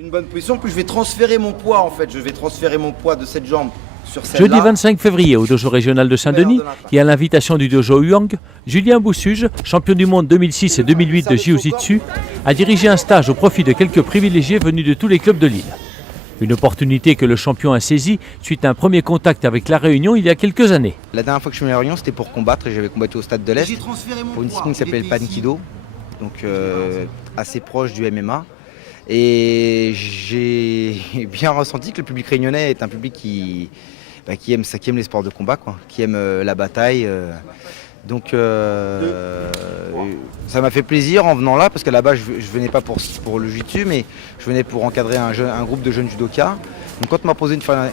une bonne position, puis je vais transférer mon poids en fait. Je vais transférer mon poids de cette jambe sur celle-là. Jeudi 25 février, au dojo régional de Saint-Denis, et à l'invitation du dojo Huang, Julien Boussuge, champion du monde 2006 et 2008 de Jiu-Jitsu, a dirigé un stage au profit de quelques privilégiés venus de tous les clubs de l'île. Une opportunité que le champion a saisie suite à un premier contact avec La Réunion il y a quelques années. La dernière fois que je suis venu à La Réunion, c'était pour combattre et j'avais combattu au Stade de l'Est pour une discipline qui s'appelle le Pankido, donc assez proche du MMA. Et j'ai bien ressenti que le public réunionnais est un public qui aime les sports de combat, quoi, qui aime la bataille. Donc ça m'a fait plaisir en venant là, parce qu'à la base je venais pas pour le jiu-jitsu, mais je venais pour encadrer un groupe de jeunes judokas. Donc quand on m'a proposé de faire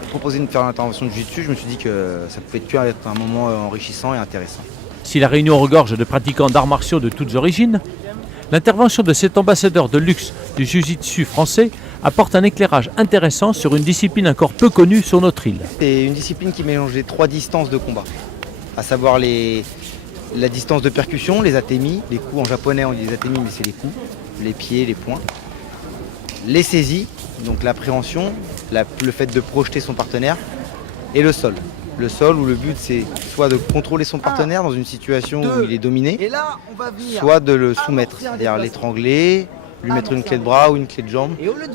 une intervention de jiu-jitsu, je me suis dit que ça pouvait être un moment enrichissant et intéressant. Si La Réunion regorge de pratiquants d'arts martiaux de toutes origines, l'intervention de cet ambassadeur de luxe du jiu-jitsu français apporte un éclairage intéressant sur une discipline encore peu connue sur notre île. C'est une discipline qui mélange les 3 distances de combat, à savoir la distance de percussion, les atemi, les coups en japonais on dit les atemi mais c'est les coups, les pieds, les poings, les saisies, donc l'appréhension, le fait de projeter son partenaire, et le sol. Le sol où le but c'est soit de contrôler son partenaire dans une situation où il est dominé, soit de le soumettre, c'est-à-dire l'étrangler, lui mettre une clé de bras ou une clé de jambe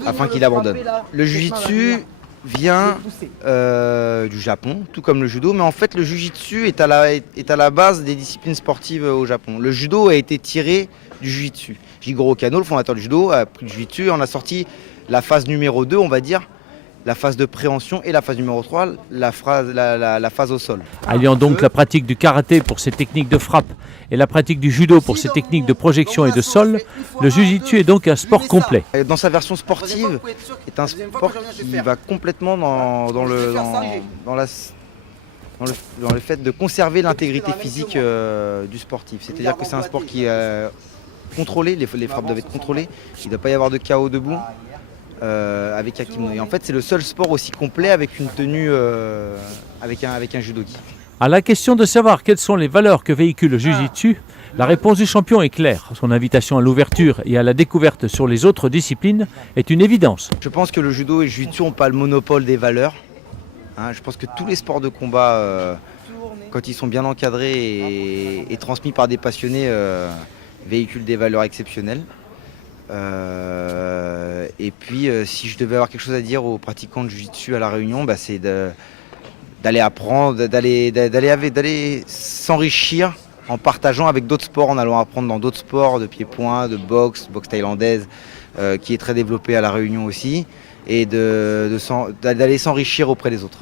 afin qu'il abandonne. Le jiu-jitsu vient du Japon, tout comme le judo, mais en fait le jiu-jitsu est à la base des disciplines sportives au Japon. Le judo a été tiré du jiu-jitsu. Jigoro Kano, le fondateur du judo, a pris le jiu-jitsu et on a sorti la phase numéro 2, on va dire, la phase de préhension, et la phase numéro 3, la phase au sol. Alliant donc la pratique du karaté pour ses techniques de frappe et la pratique du judo pour ses techniques de projection et de sol, le jiu-jitsu est donc un sport complet. Dans sa version sportive, c'est un sport qui va complètement dans le fait de conserver l'intégrité physique du sportif. C'est-à-dire que c'est un sport qui est contrôlé, les frappes doivent être contrôlées, il ne doit pas y avoir de KO debout. Avec un kimono. Et en fait, c'est le seul sport aussi complet avec une tenue avec un judogi. À la question de savoir quelles sont les valeurs que véhicule le jiu-jitsu, la réponse du champion est claire. Son invitation à l'ouverture et à la découverte sur les autres disciplines est une évidence. Je pense que le judo et le jiu-jitsu n'ont pas le monopole des valeurs. Je pense que tous les sports de combat, quand ils sont bien encadrés et transmis par des passionnés, véhiculent des valeurs exceptionnelles. Et puis si je devais avoir quelque chose à dire aux pratiquants de jiu-jitsu à La Réunion, c'est d'aller apprendre, d'aller s'enrichir en partageant avec d'autres sports, en allant apprendre dans d'autres sports de pied-point, de boxe thaïlandaise, qui est très développée à La Réunion aussi, et d'aller s'enrichir auprès des autres.